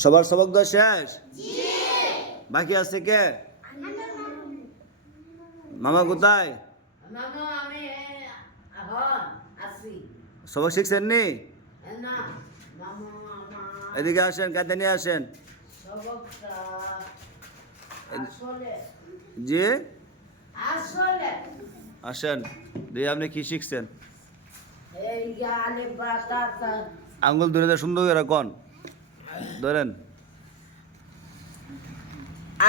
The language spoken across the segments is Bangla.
সবার সবক দেওয়া শেষ? বাকি আছে কে? মামা কোথায়? সবক শিখছেন নি? এদিকে আসেন, কাঁদে নিয়ে আসেন। জি আসেন, দিয়ে আপনি কি শিখছেন? আঙ্গুল ধরে সুন্দর করে কোন ধরেন।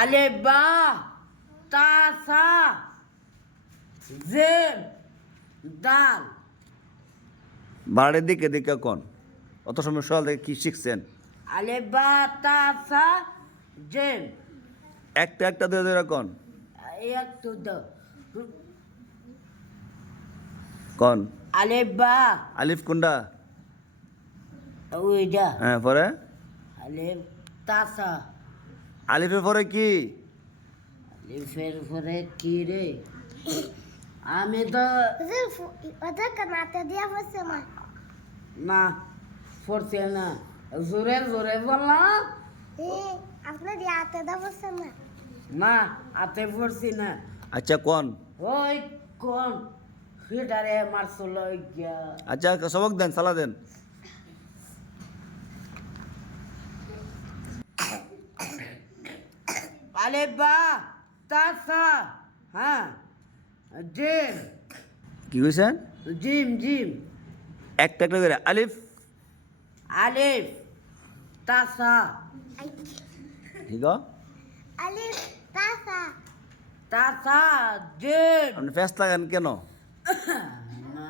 আলিফ বা তা সা জিম দাল। বাড়ির দিকে দিকে কোন, অত সময় সকাল থেকে কি শিখছেন? আলিফ বা তা সা জিম। একটা একটা ধরে ধরে কোন একটু দাও। কোন আলিফ বা আলিফ কোনটা? ওইটা হ্যাঁ, পরে আলিফ তা সা। আলিফের পরে কি? আলিফের পরে কি রে? আমি তো ওদের কানাতে দিয়া বসে মা না পড়ছি না, জোরে জোরে বললাম আপনার ইয়াতে দা বসে না না, আতে পড়ছি না। আচ্ছা কোন? ওই কোন হিটারে মারছিল গিয়া। আচ্ছা সবক দেন, সালা দেন। আলিফ বা তা সা হ্যাঁ জিম। কি কইছেন? Gym gym. একটা একটা করে আলিফ। আলিফ তা সা ঠিক আলিফ তাসা তা সা জিম। আপনি ফেস লাগান কেন? না,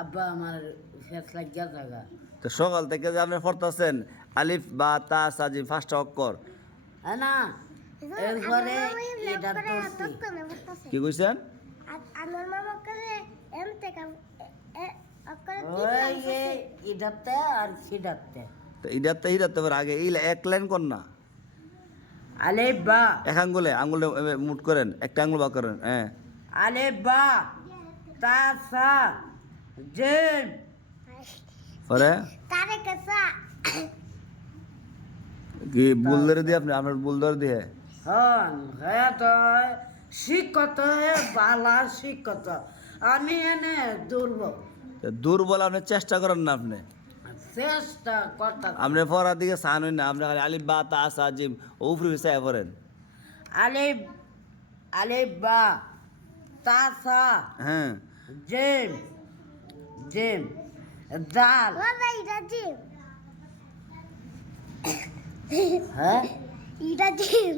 আব্বা আমার ফেস লাগিয়া থাকা। তো সকাল থেকে যে আপনি পড়তেছেন আলিফ বা তা সাজি ফার্স্ট অক্ষর, না এরপরে এটা ধরছি। কি কইছেন? আমার মামা করে এম থেকে অকরে ওই যে ইটাতে আর খিটাতে। তো ইডাতে ইডাতে আগে এই এক লাইন কর না। আলিফ বা এক আঙ্গুলে আঙ্গুলে মুট করেন, একটা আঙ্গুল বা করেন। হ্যাঁ, আলিফ বা তা সা জিম। পরে তারে কেসা কি বুল ধরে দিয়ে আপনি আপনার বুল ধরে দিয়ে হন হ্যাঁ তো শিক্ষত বালা শিক্ষত। আমি এনে দুর্বল, তো দুর্বল আপনি চেষ্টা করেন না। আপনি চেষ্টা করতাম। আপনি পড়ার দিকে চান না, আপনি খালি আলিফ বা তা সাজিম উপরে চাই পড়েন। আলিফ আলিফ বা তা সা হ্যাঁ, জিম জিম দাল। ওরা ইটা জিম হ্যাঁ ইটা জিম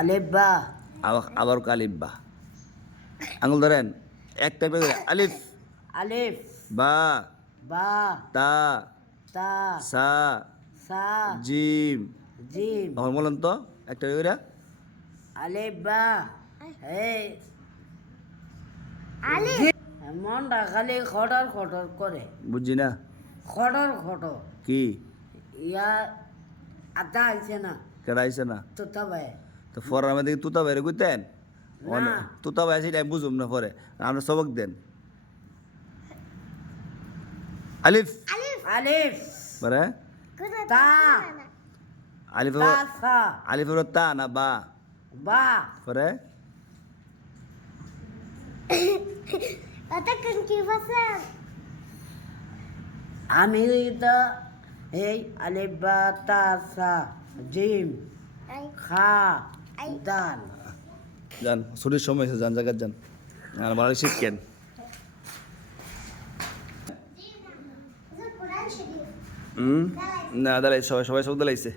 আলিফ বা আবার আলিফ বা আঙ্গুল ধরেন, একটা করে আলিফ আলিফ বা বা তা তা সা সা জিম। জিম। এখন বলেন তো একটা করে। আলিফ বা এই আলিফ মনটা খালি খটর খটর করে, বুঝছি না খটর খটর। কি ইয়া আতা আইছে না কেডাইছে না? তো তবে তো ফরার মধ্যে তুতা বাইরে কইতেন না। তুতা বাইরে সেটা বুঝুম না। পরে আমরা সবক দেন আলিফ আলিফ আলিফ পরে কোথা তা আলিফ তা সা আলিফের তা না বা বা পরে ওটা কোন কি বসে আমি তো এই আলিফ বা তা সা জিম আই খা দাল। যান, ছুটির সময় এসে যান, জায়গায় যান, আর ভালো শিখেন। কোরআন শরীফ না দাঁড়াই, সবাই সবাই সব দাঁড়াইছে।